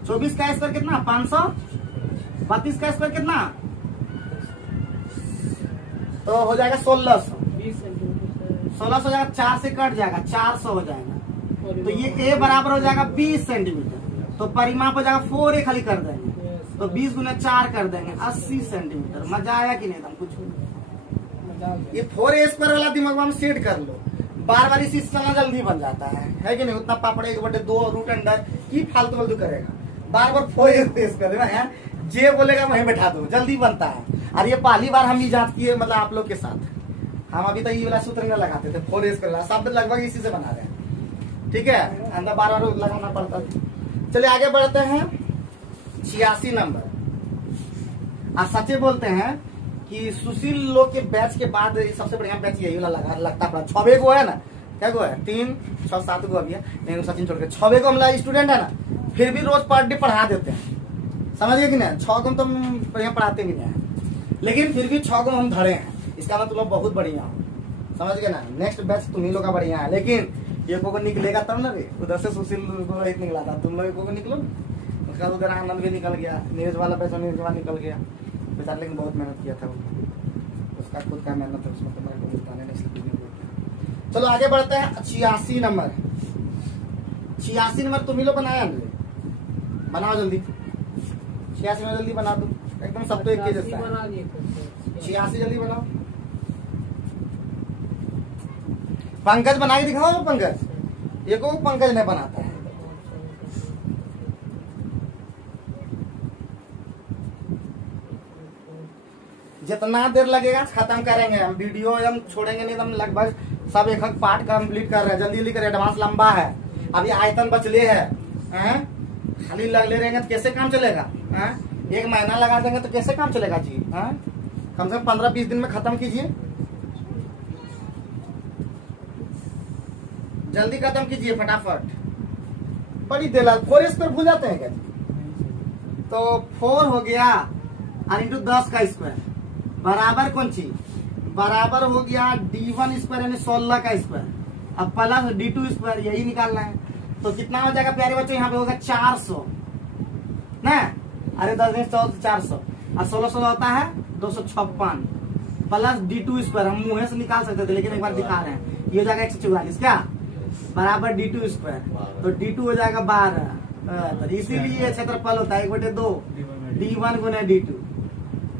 24 का स्क्वायर कितना 500, 32 का स्क्वायर कितना तो हो जाएगा 1600। 1600 हो जाएगा, 4 से कट जाएगा 400 हो जाएगा। तो ये a बराबर हो जाएगा 20 सेंटीमीटर। तो परिमाप हो जाएगा 4a खाली कर देंगे तो 20 गुना 4 कर देंगे 80 सेंटीमीटर। मजा आया कि नहीं? एकदम कुछ। ये 4a² वाला दिमाग में सेट कर लो, बार बार इसी चलना जल्दी बन जाता है कि नहीं? उतना पापड़ 1/2 √अंडर की फालतू फालतू करेगा, बार बार 4a² है। जे बोलेगा वहीं बैठा दो, जल्दी बनता है। और ये पहली बार हम इजाद किए, मतलब आप लोग के साथ। हम अभी तक ये वाला सूत्र नहीं लगाते थे, 4a² सब लगभग इसी से बना रहे हैं। ठीक है, अंदर बार बार लगाना पड़ता है। चलिए आगे बढ़ते हैं। 86 नंबर। आप सच्चे बोलते हैं कि सुशील लोग के बैच के बाद सबसे बढ़िया बैच यही वाला लगता पड़ा। 6 गो है ना, क्या गो है 3 6 7 गो अभी है, नहीं सचिन छोड़ के 6 गो हम स्टूडेंट है ना, फिर भी रोज पर डे पढ़ा देते हैं। समझ गए कि नहीं? 6 गो तो हम बढ़िया पढ़ाते भी नहीं है, लेकिन फिर भी 6 गो हम धरे हैं। इसका मतलब तुम लोग बहुत बढ़िया हो। समझ गए ना? नेक्स्ट बैच तुम ही लोग का बढ़िया है, लेकिन ये को निकलेगा तब ना रे। उधर से सुशील को रोहित निकला था, तुम लोग को निकलो। उसका उधर आनंद भी निकल गया, नीरज वाला पैसा नीरज वाला निकल गया बेचारा, लेकिन बहुत मेहनत किया था वो। उसका खुद का मेहनत है, उसमें तो मेरे को बताने नहीं। चलो आगे बढ़ते हैं। 86 नंबर। 86 नंबर तुम ही लोग बनाया, बनाओ जल्दी। 86 में जल्दी बना दो, एकदम सब तो एक ही जैसा है। 86 जल्दी बनाओ। पंकज बना के दिखाओ। पंकज एको पंकज नहीं बनाता है। जितना देर लगेगा खत्म करेंगे हम, वीडियो हम छोड़ेंगे नहीं, हम लगभग सब एक एक पार्ट कंप्लीट कर रहे हैं। जल्दी जल्दी करें, एडवांस लंबा है, अभी आयतन बचले है। खाली लगले रहेंगे तो कैसे काम चलेगा? एक महीना लगा देंगे तो कैसे काम चलेगा जी? कम से कम 15-20 दिन में खत्म कीजिए, जल्दी खत्म कीजिए फटाफट। बड़ी देर 4 स्क्वायर भूल जाते हैं क्या? तो 4 हो गया और इंटू 10 का स्क्वायर बराबर कौन चीज? बराबर हो गया D1 स्क्वायर यानी 16 का स्क्वायर, अब प्लस D2 स्क्वायर, यही निकालना है। तो कितना हो जाएगा प्यारे बच्चों? यहाँ पे होगा 400 ना, अरे 10 में 14 400 और 1600 होता है 256 प्लस D2 स्क्वायर। हम मुंह से निकाल सकते थे लेकिन एक बार दिखा रहे हैं, ये हो जाएगा 144 क्या बराबर D2 स्क्वायर, तो D2 हो जाएगा 12। तो इसीलिए क्षेत्रफल होता है 1/2 D1 गुना D2,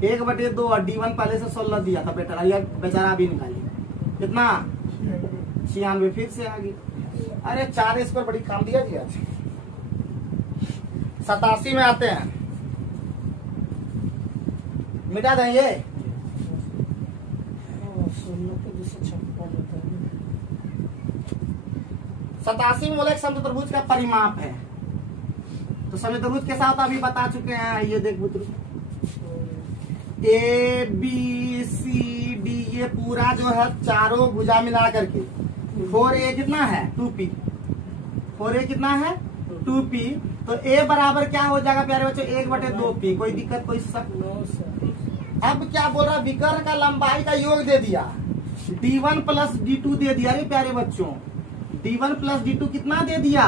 1/2 और D1 पहले से 16 दिया था बेटा, ये बेचारा अभी निकालिए कितना 96 फिर से आ गई। अरे 4 स्क्वायर बड़ी काम दिया जी आज। 87 में आते हैं, मिटा देंगे। 87 में बोला एक समचतुर्भुज का परिमाप है। तो समचतुर्भुज कैसा होता अभी बता चुके हैं, ये देख पुत्र, A B C D ये पूरा जो है चारों भुजा मिला करके 4A कितना है 2P, 4A कितना है 2P। तो A बराबर क्या हो जाएगा प्यारे बच्चों? 1/2P। कोई दिक्कत कोई शक? अब क्या बोल रहा, विकर्ण का लंबाई का योग दे दिया, D1 प्लस D2 दे दिया। अरे प्यारे बच्चों D1 प्लस D2 कितना दे दिया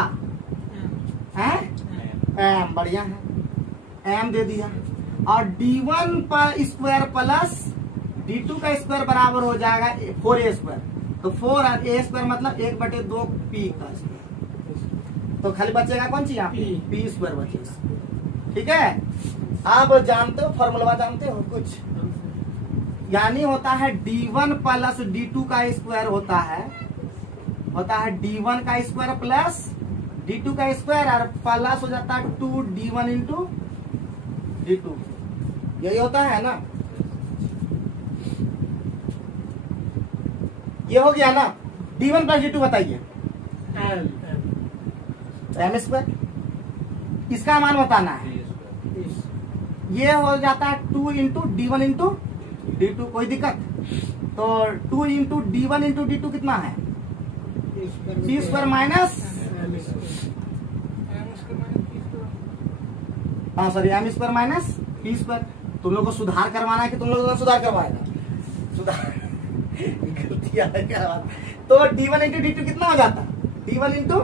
है? M, बढ़िया है, M दे दिया। और D1 पर स्क्वायर प्लस D2 का स्क्वायर बराबर हो जाएगा 4A स्क्वायर। तो 4 और A स्क्वायर मतलब 1/2P का स्क्वायर। तो खाली बचेगा कौन सी यहाँ P स्क्वायर बचेगा। ठीक है, आप जानते हो फॉर्मूला, जानते हो कुछ? यानी होता है D1 प्लस D2 का स्क्वायर होता है D1 का स्क्वायर प्लस D2 का स्क्वायर और प्लस हो जाता है 2D1 इंटू D2, यही होता है ना। ये हो गया ना D1 प्लस D2, बताइए M स्क्वायर, इसका मान बताना है। ये हो जाता है 2 इंटू D1 इंटू D2, कोई दिक्कत? तो 2 इंटू D1 इंटू D2 कितना है? P square minus sorry M square minus P square. तुम लोग को सुधार करवाना है कि तुम लोगों को सुधार करवाएगा? सुधार गलतियां करवा। तो D1 इंटू D2 कितना हो जाता? D1 इंटू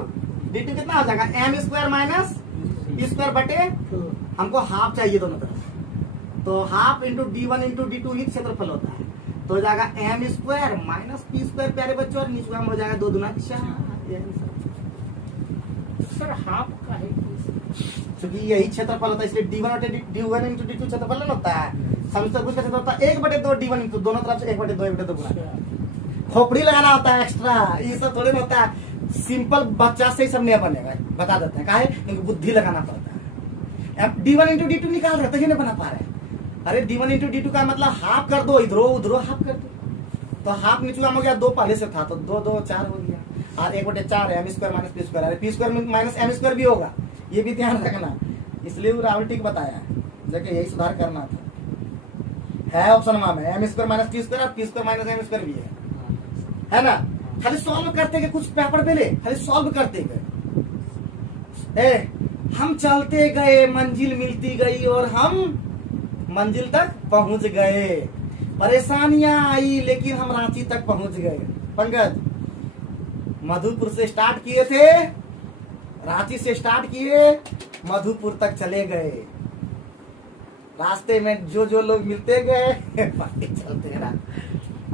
D2 कितना हो जाएगा? M square minus P square बटे, हमको हाफ चाहिए दोनों तरफ, तो half into D1 into D2 ही क्षेत्रफल होता है। तो हो जाएगा M square minus P square प्यारे बच्चों, और नीचे में हो जाएगा 2 दूना 4। सर हाफ का है क्योंकि यही क्षेत्रफल होता है, इसलिए D1 इंटू D2 क्षेत्रफल नहीं होता है। समचतुर्भुज का क्षेत्रफल 1/2 D1 इंटू, दोनों तरफ से 1/2 गुना। खोपड़ी लगाना होता है एक्स्ट्रा, ये सब थोड़ी होता है। सिंपल बच्चा से ही सब नहीं बनेगा, बता देते हैं काहे, क्योंकि बुद्धि लगाना पड़ता है। अब D1 इंटू D2 निकाल रहे तभी नहीं बना पा रहे। अरे D1 इंटू D2 का मतलब हाफ कर दो, इधरो उधरो हाफ कर दो, तो हाफ नीचे हो गया, 2 पहले से था तो 2 2 4 हो गया, और 1/4 है M square minus P square. P square minus M square भी होगा, ये भी ध्यान रखना, इसलिए राहुल ठीक बताया है, देखिए यही सुधार करना था। है ऑप्शन में M square minus P square और P square minus M square भी है ना। खाली सॉल्व करते गए, कुछ पेपर पे ले खाली सॉल्व करते गए। हम चलते गए, मंजिल मिलती गई और हम मंजिल तक पहुंच गए। परेशानियां आई लेकिन हम रांची तक पहुंच गए। पंकज, मधुपुर से स्टार्ट किए थे, रांची से स्टार्ट किए, मधुपुर तक चले गए। रास्ते में जो जो लोग मिलते गए पार्टी चलते रहा।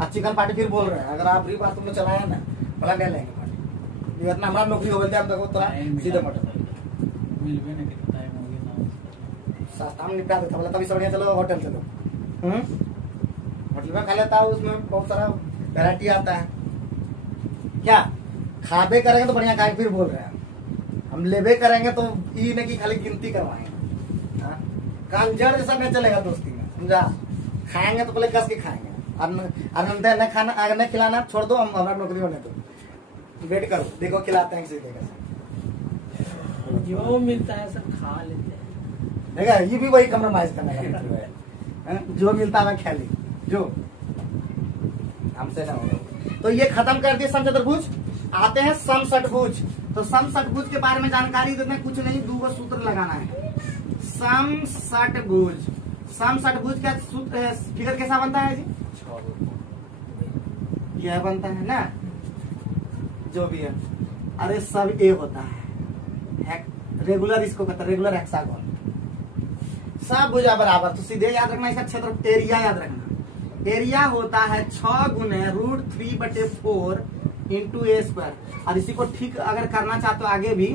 आज चिकन पार्टी फिर बोल रहे हैं, अगर आप भी बात तुमने चलाया ना भला ले लेंगे पार्टी। ये इतना हमारा नौकरी हो गई हम देखो थोड़ा सीधे मटन सस्ता में निपटा देता, बोला तभी सब बढ़िया चलो होटल चलो। होटल में खा लेता हूँ, उसमें बहुत सारा वैरायटी आता है क्या। खाबे करेंगे तो बढ़िया खाए, फिर बोल रहे हैं हम लेबे करेंगे तो ई नहीं कि खाली गिनती करवाएंगे। हाँ? कांजर जैसा नहीं चलेगा दोस्ती में, समझा? खाएंगे तो पहले कस के खाएंगे, और न खाना अगर नहीं खिलाना छोड़ दो, हम हमारा नौकरी होने दो, वेट करो देखो खिलाते हैं किसी देगा। जो मिलता है सब खा लेते हैं। देखा ये भी वही कम्प्रोमाइज करने का मतलब है। हाँ? जो मिलता है खा ली, जो हमसे ना हो। तो ये खत्म कर दिए समचतुर्भुज। आते हैं समषटभुज। तो समषटभुज के बारे में जानकारी देते हैं, कुछ नहीं, 2 सूत्र लगाना है। समषटभुज, समषटभुज का सूत्र फिगर कैसा बनता है जी? यह बनता है ना, जो भी है। अरे सब ए होता है, रेगुलर इसको कहते हैं, रेगुलर हेक्सागोन। सब भुजा बराबर, तो सीधे याद रखना, इसका क्षेत्र एरिया याद रखना। एरिया होता है 6 गुने √3/4 इंटू ए स्क्वायर। और इसी को ठीक अगर करना चाहते हो आगे भी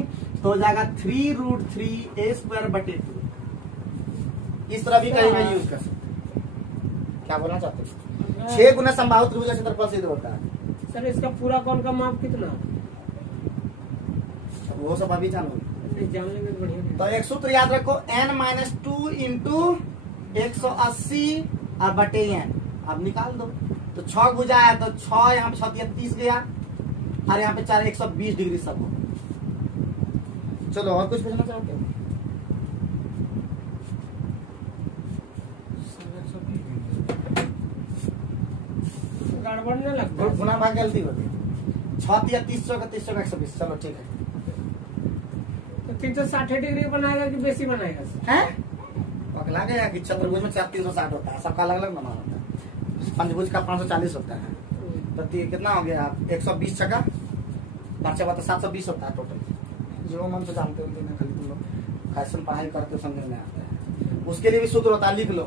तो हो जाएगा 3√3 a स्क्वायर बटे 2। इस तरह भी कहीं नहीं यूज कर सकते। क्या बोलना चाहते हो? 6 गुना समबाहु त्रिभुज का क्षेत्रफल सिद्ध होता है। सर इसका पूरा कौन का माप कितना? वो सब अभी जानो। जान लेंगे तो बढ़िया। तो एक सूत्र याद रखो, n-2 इंटू 180 और बटे n। अब निकाल दो, तो 6 भुजा है तो 6 यहाँ पे 6 30 गया, और यहाँ पे 4 120 डिग्री सब हो। चलो और कुछ पूछना चाहोगे? गड़बड़ नहीं लगता? गुना भाग गलती होगी। 6 या 30 का 30 का 120। चलो ठीक है। तो 360 डिग्री बनाएगा कि बेसी बनाएगा? हैं? पगला गया कि चतुर्भुज में 360 होता है, सबका अलग अलग नंबर होता है। पंचभुज का 540 होता है। तो कितना हो गया? 120 छका 5 720 होता है टोटल। जो मन से जानते हो खाली तुम लोग फैशन पढ़ाई करते हो, समझ में आता है। उसके लिए भी सूत्र होता है, लिख लो।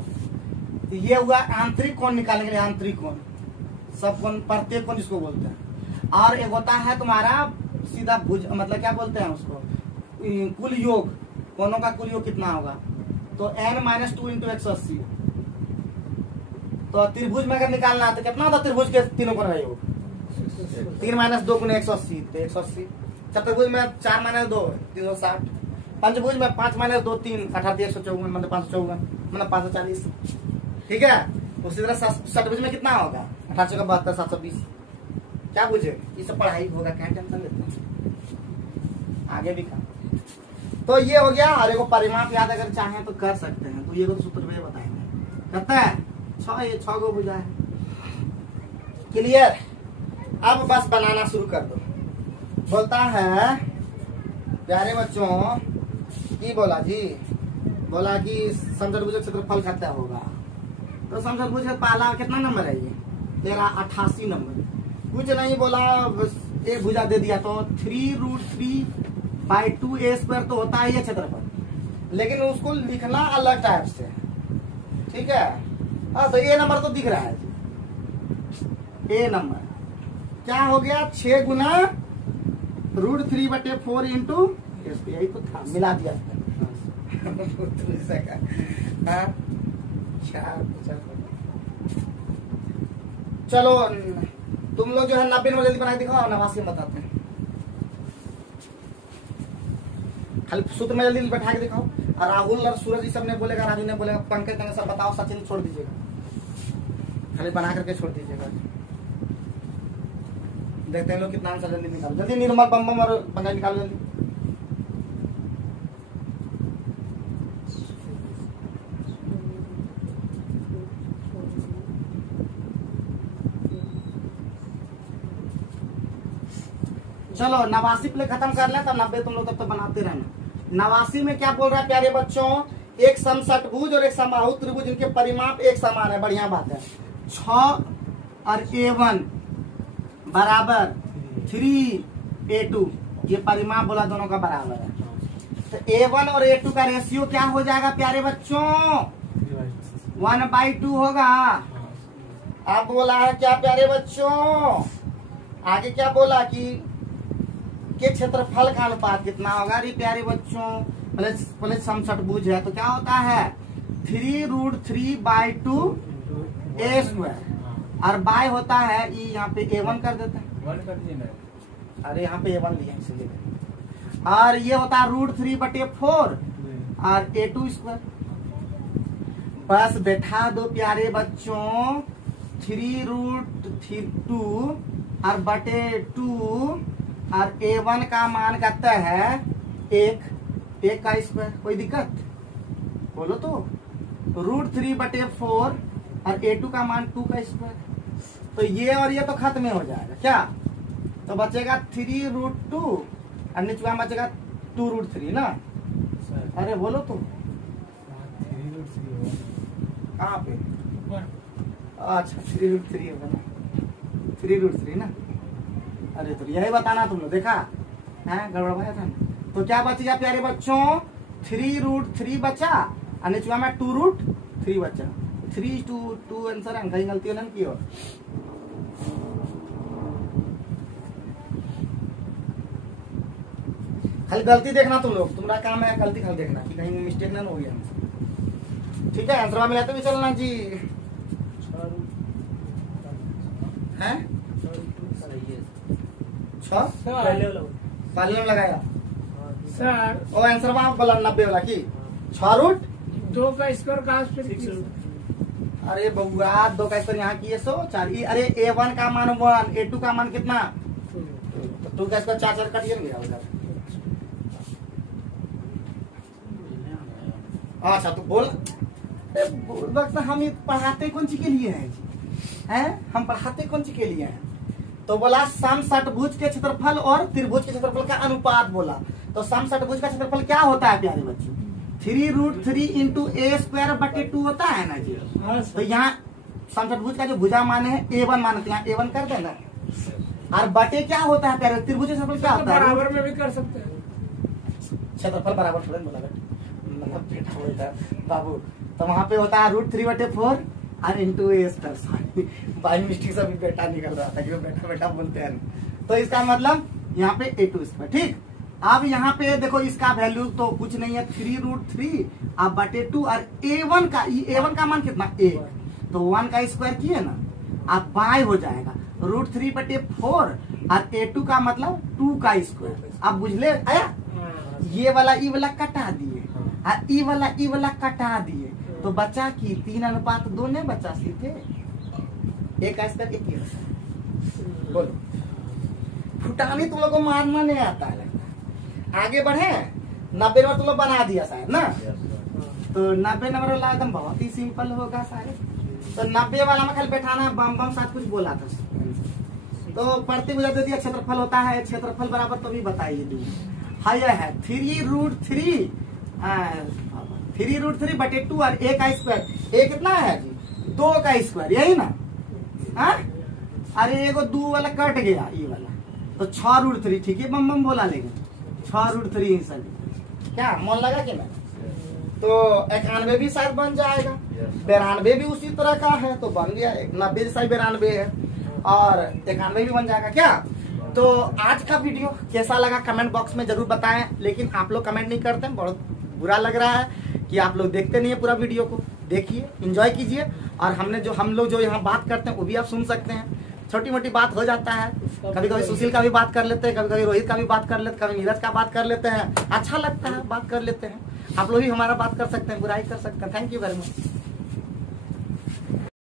तो ये हुआ आंतरिक कोण निकालने के लिए, आंतरिक कोण, सब कोण, प्रत्येक कोण जिसको बोलते हैं। और एक होता है तुम्हारा सीधा भुज, मतलब क्या बोलते हैं उसको, कुल योग, कोणों का कुल योग कितना होगा? तो n-2 इंटू 180। तो त्रिभुज में अगर निकालना है तो कितना होता है त्रिभुज के तीनों कोण का योग? 3 - 2 × 180 तो 180। चतुर्भुज में 4 - 2 360। पंचभुज में 5 - 2 3 18 154, मतलब 554, मतलब 540। ठीक है। उसी तरह षटभुज में कितना होगा? 18 × 72 720। क्या बुझे? ये सब पढ़ाई होगा, क्या टेंशन लेते हैं, आगे भी काम। तो ये हो गया। और एगो परिमाप याद अगर चाहें तो कर सकते हैं, तो ये तो सूत्र में बताएंगे। कहता है 6 गो भुजा है। क्लियर? अब बस बनाना शुरू कर दो। बोलता है प्यारे बच्चों, की बोला जी, बोला कि समचतुर्भुज का क्षेत्रफल कितना होगा। तो समचतुर्भुज का पहला कितना नंबर है? ये तेरा 88 नंबर। कुछ नहीं बोला, एक भुजा दे दिया, तो 3√3/2 a स्क्वायर तो होता है ये क्षेत्रफल, लेकिन उसको लिखना अलग टाइप से। ठीक है। हाँ, तो ए नंबर तो दिख रहा है। ए नंबर क्या हो गया? 6 गुना √3/4 इंटू, यही तो था, मिला दिया। चलो तुम लोग जो है 90 में जल्दी बना के दिखाओ, 89 में बताते हैं। खाली सूत्र में जल्दी बैठा के दिखाओ। और राहुल और सूरज जी सब ने बोलेगा, राजू ने बोलेगा, पंकज ने सब बताओ, सचिन छोड़ दीजिएगा, खाली बना करके छोड़ दीजिएगा। देखते हैं लोग कितना आंसर जल्दी निकालो। जल्दी निर्मल, बम और पंकज निकालो जल्दी। चलो 89 प्ले खत्म कर ले, तब 90 तुम लोग तब तो बनाते रहना। 89 में क्या बोल रहा है प्यारे बच्चों? एक समषटभुज और एक समबाहु त्रिभुज, इनके परिमाप एक समान है। बढ़िया बात है। 6 और A1 बराबर 3A2, ये परिमाप बोला दोनों का बराबर है। तो A1 और A2 का रेशियो क्या हो जाएगा प्यारे बच्चों? 1/2 होगा। अब बोला है क्या प्यारे बच्चों? आगे क्या बोला कि के क्षेत्रफल का अनुपात कितना होगा? अरे प्यारे बच्चों, पहले समषटभुज है तो क्या होता है? 3√3/2 a स्क्वायर, और बाय होता है, यहाँ पे A1 कर देते हैं। 1 कर दीजिए ना। अरे यहाँ पे A1 लिया इसलिए। और ये होता है √3/4 और A2 स्क्वायर। बस बैठा दो प्यारे बच्चों, 3√2 और बटे 2 और A1 का मान कहता है 1 का स्क्वायर। कोई दिक्कत बोलो तो। √3/4 और A2 का मान 2 का स्क्वायर। तो ये और ये तो खत्म हो जाएगा क्या, तो बचेगा 3√2 और नीचे में बचेगा 2√3 ना। अरे बोलो तो कहाँ पे, अच्छा 3√3 होगा ना, 3√3 ना। अरे तो यही बताना तुम लोग, देखा है गड़बड़ाया था ना। तो क्या बचेगा प्यारे बच्चों, 3√3 बचा और नीचे में 2√3 बचा। 3 2 आंसर है, कहीं गलती नहीं की हो। खाली गलती देखना तुम लोग, तुम्हारा काम है गलती खाली देखना कि कहीं मिस्टेक ना हो गया हमसे। ठीक है, आंसर मिलाते हुए चलना जी। हैं पहले में लगाया सर और आंसर वहां बोला 90 वाला की 6√2 का स्क्वायर का अरे बउआ 2 का स्क्वायर यहाँ की 104। अरे A1 का मान 1, A2 का मान कितना, तो 2 का स्क्वायर 4 कटिए गया उधर। अच्छा तो बोल वक्त हम ये पढ़ाते कौन सी के लिए हैं हम पढ़ाते कौन सी के लिए हैं। तो बोला सम षटभुज के क्षेत्रफल और त्रिभुज के क्षेत्रफल का अनुपात बोला। तो सम षटभुज का क्षेत्रफल क्या होता है प्यारे बच्चों, 3√3 × A²/2 होता है ना जी। तो यहाँ सम षटभुज का जो भुजा मान है A1 मान, यहाँ A1 कर देना। और बटे क्या होता है प्यारे, त्रिभुज क्षेत्रफल क्या होता है, बराबर में भी कर सकते हैं। क्षेत्रफल बराबर थोड़ा बोला बेटा बाबू। तो वहां पे होता है √3/4 और इंटू A²। बाई मिस्टेक से भी बेटा निकल रहा था, क्यों बेटा बेटा बोलते हैं। तो इसका मतलब यहाँ पे A2²। ठीक, अब यहाँ पे देखो इसका वैल्यू तो कुछ नहीं है, 3√3 अब बटे 2 और A1 का मान कितना 1, तो 1 का स्क्वायर किए ना, अब बाय हो जाएगा √3/4 और A2 का मतलब 2 का स्क्वायर। अब बुझले आया, ये वाला ई वाला कटा दिए और ई वाला कटा दिए, तो बचा की 3:2 ने बचा सीधे 1 का स्क्वायर 1 ही। बोलो फुटानी तुम लोग को मारना नहीं आता है। आगे बढ़े, 90 नंबर तुम लोग बना दिया शायद ना। तो 90 नंबर वाला एकदम बहुत ही सिंपल होगा शायद। तो 90 वाला में खाली बैठाना, बम साथ कुछ बोला था। तो पढ़ते हुए दे दिया क्षेत्रफल होता है, क्षेत्रफल बराबर तो भी बताइए। हाँ यह है 3√3 बटे 2 और A का स्क्वायर। A कितना है जी 2 का स्क्वायर, यही ना। हाँ अरे एगो 2 वाला कट गया ये वाला, तो 6√3 ठीक है, बम बोला लेकिन 6√3 सर क्या मन लगा कि मैं। तो 91 भी शायद बन जाएगा, 92 भी उसी तरह का है तो बन गया। 90 शायद 92 है और 91 भी बन जाएगा क्या। तो आज का वीडियो कैसा लगा कमेंट बॉक्स में जरूर बताएं। लेकिन आप लोग कमेंट नहीं करते, बहुत बुरा लग रहा है कि आप लोग देखते नहीं है पूरा वीडियो को। देखिए, एंजॉय कीजिए, और हम लोग जो यहाँ बात करते हैं वो भी आप सुन सकते हैं। छोटी मोटी बात हो जाता है, कभी कभी सुशील का भी बात कर लेते हैं, कभी कभी रोहित का भी बात कर लेते हैं, कभी नीरज का बात कर लेते हैं। अच्छा लगता है, बात कर लेते हैं। आप लोग भी हमारा बात कर सकते हैं, बुराई कर सकते हैं। Thank you very much.